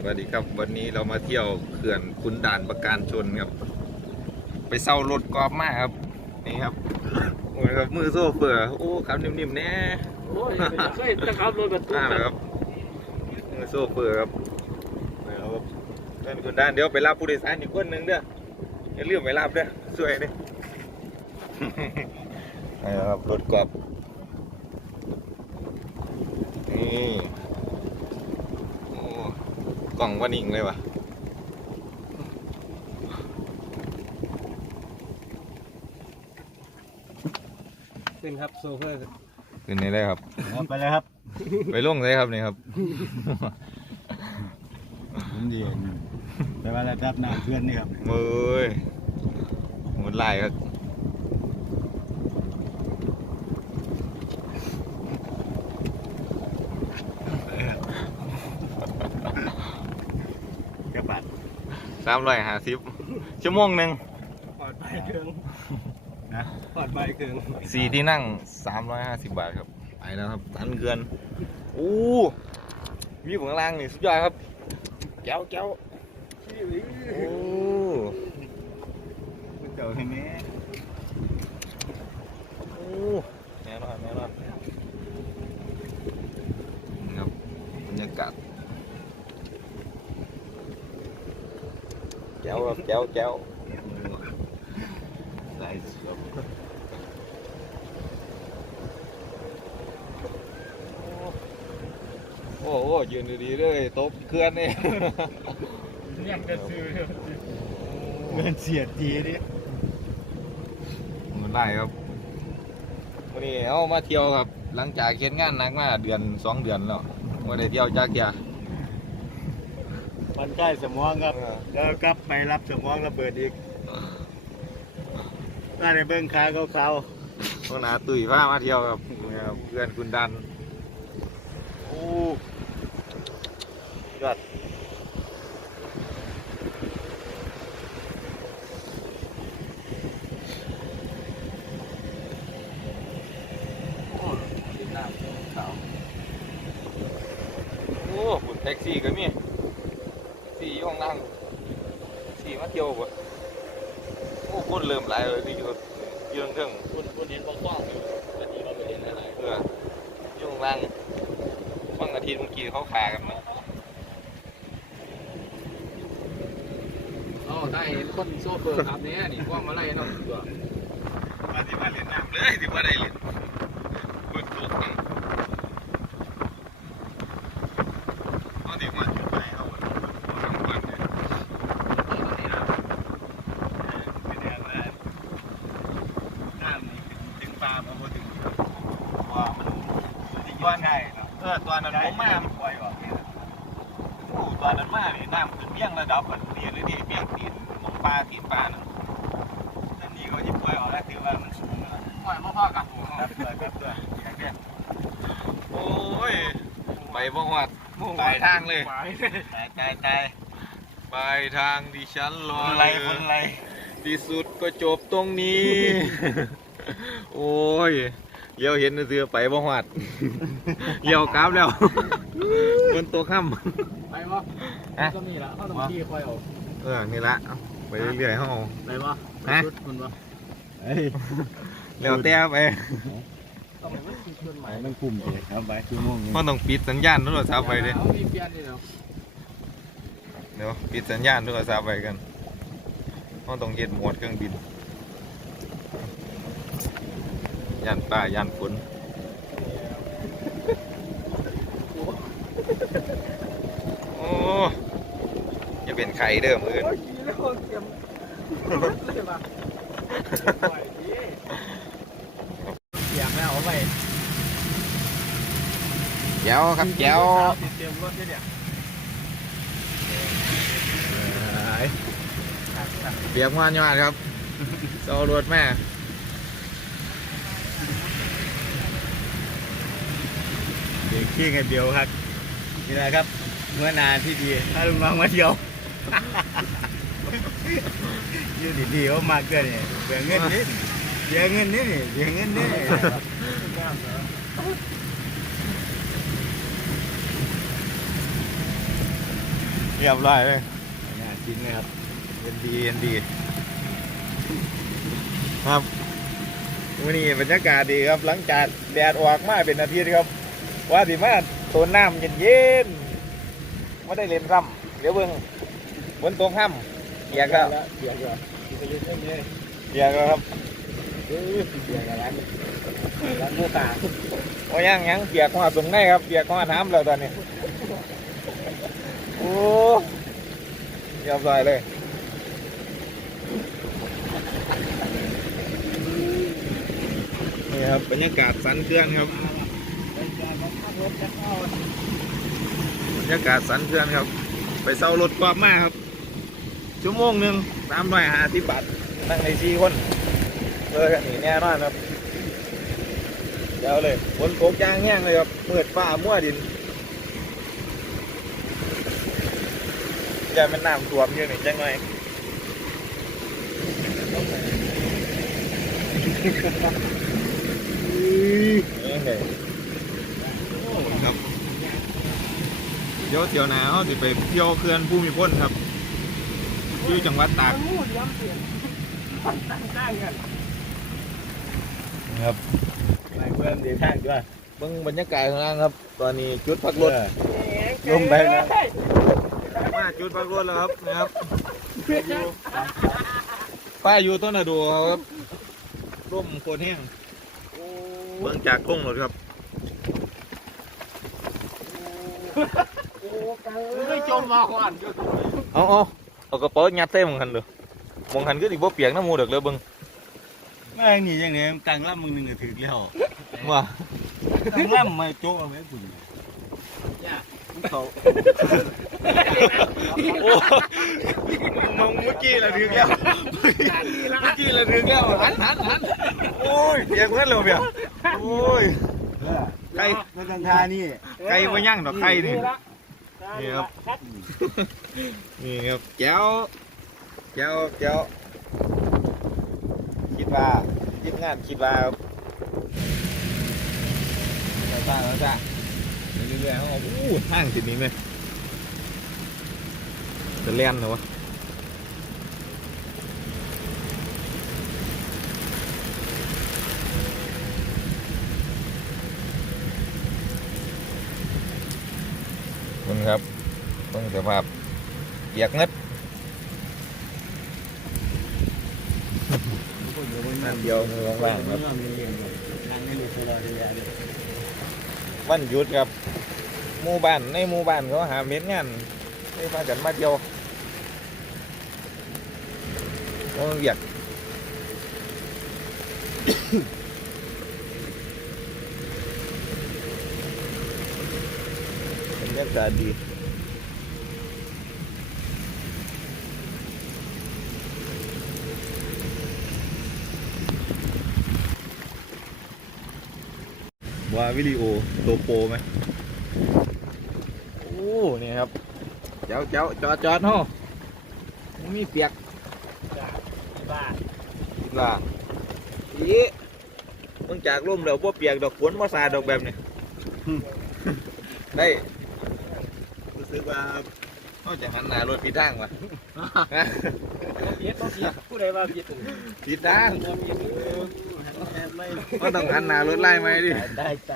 สวัสดีครับวันนี้เรามาเที่ยวเขื่อนขุนด่านประการชนครับ ไปเช่ารถกอล์ฟมาครับ นี่ครับโอ้ยครับมือโซ่เฟือโอ้ขับนิ่มๆแน่โอ้ยเคยจะขับรถบรรทุกอ่าครับมือโซ่เฟือครับนะครับเขื่อนขุนด่านเดี๋ยวไปรับผู้โดยสารอีกคนหนึ่งเด้ออย่าลืมไปรับเด้อช่วยเด้อนี่ครับรถกอล์ฟนี่โอ้ กล่องวันอิงเลยวะเป็นครับโซเฟอร์ขึ้นนี่ได้ครับครับ ไปเลยครับ ไปลงเลยครับนี่ครับผมดีไปว่าระดับน้ำเพื่อนนี่ครับมือยหมุนลายครับ กระบะ สามร้อยห้าสิบชั่วโมงหนึ่งปลอดภัยเครื่องนะปลอดภัยเครื่องสี่ที่นั่งสามร้อยห้าสิบบาทครับไปแล้วครับตันเกินอู้วิวข้างล่างนี่สุดยอดครับแก้วแก้วโอ้เจ้าให้แม่โอ้แน่นอนแน่นอนนี่ครับบรรยากาศ แก้วครับแก้วแก้วใส่เสื้อโอ้โหยืนดีๆเลยตบเคลื่อนนี่เรียกจะซื้อเงินเสียทีดิมันได้ครับวันนี้เอามาเที่ยวครับ หลังจากเขียนงานหนักมาเดือนสองเดือนแล้วมาได้เที่ยวจากเที่ย มันใกล้สมองครับ แล้วกลับไปรับสมองระเบิดอีกถ้าในเบื้องขาเขาพวกนาตุ้ยพามาเที่ยวครับเนี่ยครับเพื่อนคุณดัน โอ้ยอดโอ้ดินน้ำขาวโอ้หุ่นแท็กซี่ก็มีแท็กซี่อยู่ข้างล่างแท็กซี่มาเที่ยวบ่โอ้คนเริ่มหลายเลยที่อยู่อยู่เครื่อง คุณคุณเห็นบ้องๆอยู่วันนี้เราไม่เห็นอะไร เออ ยุ่งล่างบางอาทิตย์เมื่อกี้เขาขากันมาอ๋อได้เห็นคนโซเฟอร์ครับเนี่ยนี่ว่างมาไล่เนาะตัวมาที่มาเล่นน้ำเลยที่มาได้เล่นเปิดตัวกันเอาที่มาจุดไหนเอาวันทำวันเนี่ย ไม่แน่แล้วน้ำนี่ถึงปลามาพอถึงว่ามันมันจะย้อนได้เนาะ เออตอนนั้นผมมา ปล่อยออกนี่นะ โอ้ตอนนั้นมา เนี่ยน้ำขึ้นเบี้ยงระดับมันเรียนเลยดิเบี้ยงตีนมองปลาตีนปลาน่ะอันนี้เขาจะปล่อยออกแล้วถือว่ามันสูงแล้วปล่อยมาพ่อกับครับด้วยครับด้วยอย่างเงี้ยโอ้ยไปบ่หวัดปลายทางเลยไปตายตายตายปลายทางดิฉันรอคนไรเธคอนไรที่สุดก็จบตรงนี้ โอ้ยเลี้ยวเห็นเสือไปบ่หวัดเลี้ยวกราบแล้วบนตัวข้ามไป วะก็มีละเขาต้องขี่คอยออกเออ นี่ละเอาไปเรื่อยๆเฮา ไปวะฮะ ชุดคุณวะเฮ้ยแล้วแต่ไปต้องไปมันขี่ชนใหม่มันกลุ่มเด็กครับไปชั่วโมงนึงมันต้องปิดสัญญาณโทรศัพท์ไปเด้เอามีเปลี่ยนดิเนาะเดี๋ยวปิดสัญญาณโทรศัพท์ไปกันมันต้องเฮ็ดโหมดเครื่องบิน ยันป้ายันฝนโอ้จะเป็น ไข่เดิมอื่นโอ้ยขี่แล้วเตรียมเลยว่ะปล่อยดิเสียงแล้วเอาไปแจ๋วครับแจ๋วเตรียมรถเนี่ยเบียกมานยอดครับโซรวดแม่เด็กขี้กันเดียวครับนี่แหละครับเมื่อนานที่ดีถ้าลุงน้องมาเที่ยว อยู่ดีๆเขามากเกินเนี่ยเบื่อเงินนิดเบื่อเงินนิดนี่เบื่อเงินนิดนี่เรียบร้อยเลยงานจริงเลยครับเย็นดีเย็นดี ครับวันนี้บรรยากาศดีครับหลังจากแดดออกมาเป็นอาทิตย์ครับ ว่าสิมาตัวน้ำเย็นๆไม่ได้เล่นซ้ำเดี๋ยวเบิ่ง ฝนตกห้ำเปียกแล้วเบียร์ก่อนไปยืนเล่นเลยเปียกแล้วครับเออเบียร์กับร้านร้านโมตาโอ้ยังยังเปียกมาตรงไหนครับเปียกมาน้ำแล้วตอนนี้โอ้เรียบร้อยเลยนี่ครับบรรยากาศสันเคลื่อนครับบรรยากาศสันเทือนครับ ไปเซารถกวาดมาครับ ชั่วโมงหนึ่งสามร้อยห้าสิบบาทนั่งในสี่คนเออกันนี่แน่นอนครับเดี๋ยวเลยฝนตกยางแห้งเลยครับมืดฟ้ามั่วดินจะเป็นน้ำท่วมอยู่นี่จังหน่อยเอ้ยครับเดี๋ยวเที่ยวหนาเขาสิไปเที่ยวเขื่อนภูมิพลครับ อยู่จังหวัดตากมูดย้ำเสียงตั้งตั้งกันครับไปเพื่อนเดี๋ยวทางด้วยเบิ่งบรรยากาศข้างล่างครับ ตอนนี้จุดพักรถลงไปนะมาจุดพักรถแล้วครับนะครับป้าอยู่ต้นอะดูครับร่มโคนแห้งเบิ่งจากกล้องรถครับไม่จมมาก่อนเอาเอา เอากระเป๋ายัดเต้มองหันเด้อมองหันก็สิบ่เปียกน้ำมูเด็กเลยเบิ่งแม่งนี่ยังไงตังล่ำมึงหนึ่งก็ถึกแล้วว่าตังล่ำมาโจ๊กเอาไว้คุณเขาโอ้มึงเมื่อกี้ละถึงแล้ว เมื่อกี้ละถึงแล้วหันหันหันโอ้ยเปียกเพื่อนเลยเปียกโอ้ยไก่ไม่ต้องทานี่ไก่มาย่างดอกไข่นี่นี่ครับ นี่ครับแก้วแก้วแก้วคิดว่าคิดงานคิดว่าครับแล้วจ้าแล้วจ้าเรื่อยๆเขาบอกอู้ห้างสินี้ไหมจะเล่นเหรอวะคุณครับต้องสภาพ เปียกเงึดนั่นเดียวมือว่างๆครับนั่งไม่รู้ตลอดเวลาเลยวันหยุดครับหมู่บ้านในหมู่บ้านเขาหาเม็ดงานได้พากันมาเที่ย วเขาอยากบรรยากาศดีว่าวิดีโอตัวโปรไหมโอ้นี่ครับ เจ้าเจ้าจอดจอดเนาะมันมีเปียกบ้าคิดว่าอีมึงจากร่มเดี๋ยวพวกเปียกดอกฝนมาสาดดอกแบบนี้ได้รู้สึกว่าเขาจะหันหน้ารถผิดทางวะเบียดต้องเบียดผู้ใดว่าเบียดผิดทางไม่ก็ต้องหันหน้ารถไล่ไหมดิได้ใจ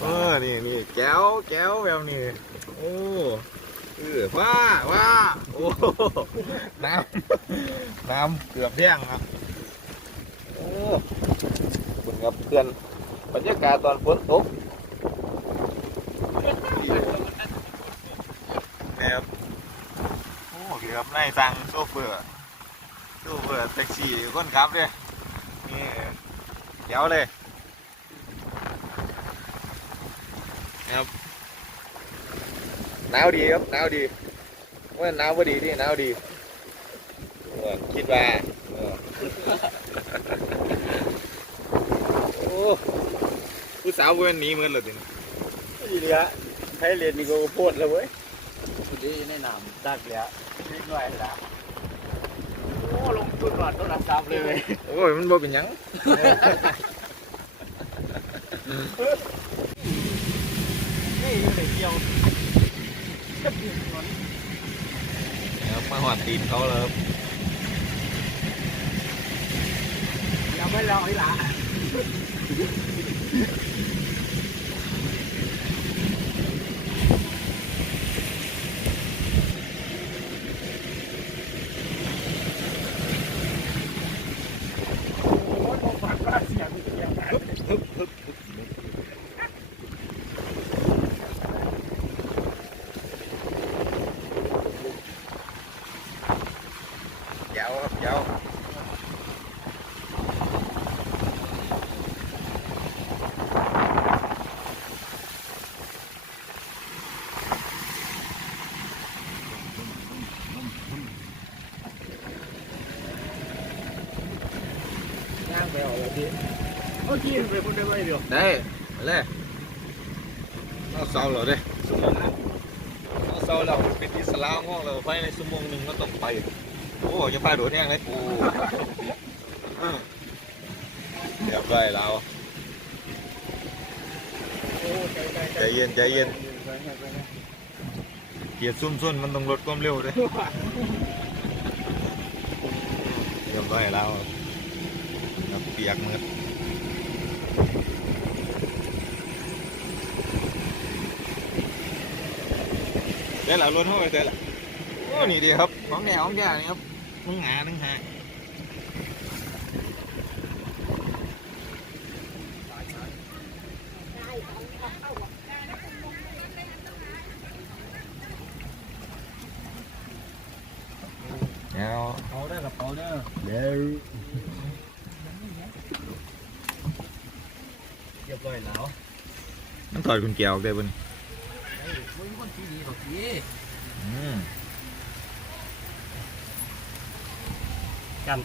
เออนี่นี่แก้วแก้วแบบนี้โอ้เออว้าว้าโอ้น้ำน้ำเกือบเที่ยงครับโอ้คุณครับเพื่อนบรรยากาศตอนฝนตกนี่ครับ โอ้โอเคครับนายสั่งโซเฟอร์โซเฟอร์แท็กซี่คนขับเลยนี่เดี๋ยวเลยหนาวดีครับหนาวดีว่าหนาวพอดีที่หนาวดีเออคิดว่าเออโอ้ผู้สาวเว้นหนีเหมือนเลยทีนี้ดีเลยฮะให้เรียนนี่ก็โพดแล้วเว้ยดีแนะนำตักแล้ว นิดหน่อยละโอ้ลงตัวก่อนต้องรับทราบเลยโอ้ยมันบ่เป็นหยังนี่ยังไม่เกี่ยวครับมาหอดตีนเขาแล้วครับยังไม่ลองอีหล่ะ แก้วครับแก้วย่างไปออกเลยพี่เมื่อกี้ ไปพูดได้ไหมเดียวได้มาเลยเอาเสาเหรอเด้เอาเสาเราเป็นอิสลามห้องเราไปในชั่วโมงหนึ่งก็ต้องไป โอ้ยจะพาโดดแห้งเลยกูเรียบร้อยแล้วโอ้ใจใจเย็นใจเย็นเกียร์ซุ่มซุ่นมันต้องลดความเร็วด้วยเรียบร้อยแล้วครับเปียกมืด ได้แล้วรถเข้าไปเสร็จแล้วโอ้นี่ดีครับของแนวของแก่นี่ครับมึงหานึงหาแนวเอาได้กับเอาได้เดี๋ยวเรียบร้อยแล้วมันถอดกุญแจออกได้บนมึงคน ที่ดีกว่าพี่อืมกัน